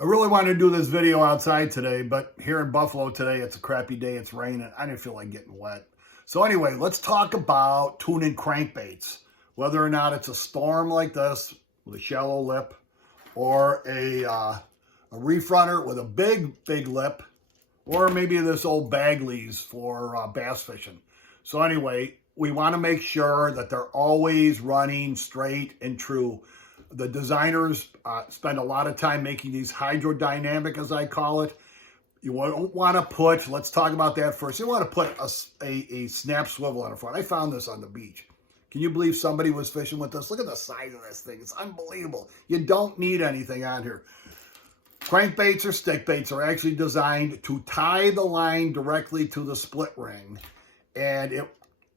I really wanted to do this video outside today, but here in Buffalo today, it's a crappy day. It's raining. I didn't feel like getting wet. So anyway, let's talk about tuning crankbaits. Whether or not it's a storm like this with a shallow lip or a reef runner with a big lip, or maybe this old Bagley's for bass fishing. So anyway, we want to make sure that they're always running straight and true. The designers spend a lot of time making these hydrodynamic, as I call it. You don't want to put, let's talk about that first. You want to put a snap swivel on the front. I found this on the beach. Can you believe somebody was fishing with this? Look at the size of this thing. It's unbelievable. You don't need anything on here. Crankbaits or stick baits are actually designed to tie the line directly to the split ring, and it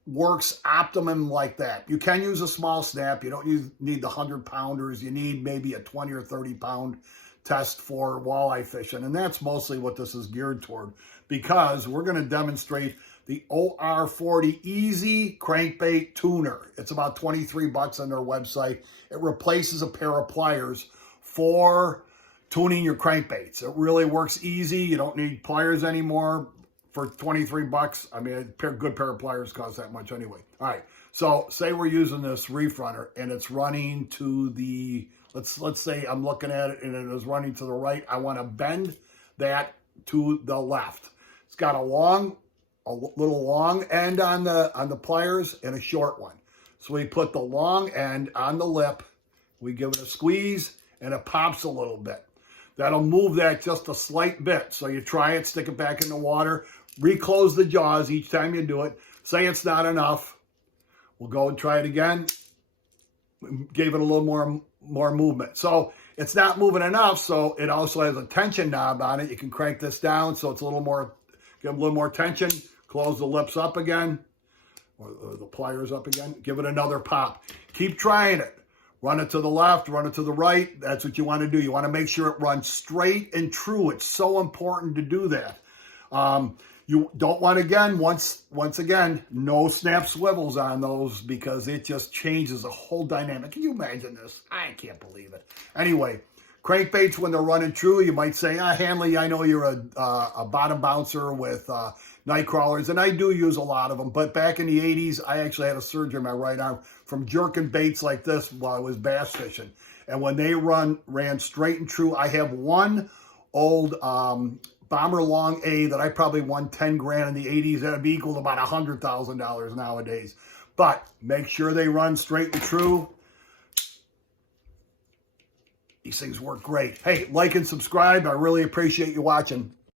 works optimum like that. You can use a small snap. You don't need the 100-pounders. You need maybe a 20 or 30-pound test for walleye fishing, and that's mostly what this is geared toward, because we're going to demonstrate the OR40 EZ crankbait tuner. It's about 23 bucks on their website. It replaces a pair of pliers for tuning your crankbaits. It really works easy. You don't need pliers anymore. For 23 bucks, I mean, a good pair of pliers cost that much anyway. All right, so say we're using this reef runner and it's running to the, let's say I'm looking at it and it is running to the right. I want to bend that to the left. It's got a little long end on the pliers and a short one. So we put the long end on the lip, we give it a squeeze, and it pops a little bit. That'll move that just a slight bit. So you try it, stick it back in the water, reclose the jaws each time you do it. Say it's not enough. We'll go and try it again. Gave it a little more movement. So it's not moving enough, so it also has a tension knob on it. You can crank this down so it's a little more, give a little more tension. Close the lips up again, or the pliers up again. Give it another pop. Keep trying it. Run it to the left, run it to the right. That's what you want to do. You want to make sure it runs straight and true. It's so important to do that. You don't want, again, once again, no snap swivels on those, because it just changes the whole dynamic. Can you imagine this? I can't believe it. Anyway, crankbaits, when they're running true, you might say, Hanley, I know you're a bottom bouncer with night crawlers, and I do use a lot of them. But back in the 80s, I actually had a surgery in my right arm from jerking baits like this while I was bass fishing. And when they ran straight and true, I have one old Bomber Long A that I probably won 10 grand in the 80s. That'd be equal to about $100,000 nowadays. But make sure they run straight and true. These things work great. Hey, like and subscribe. I really appreciate you watching.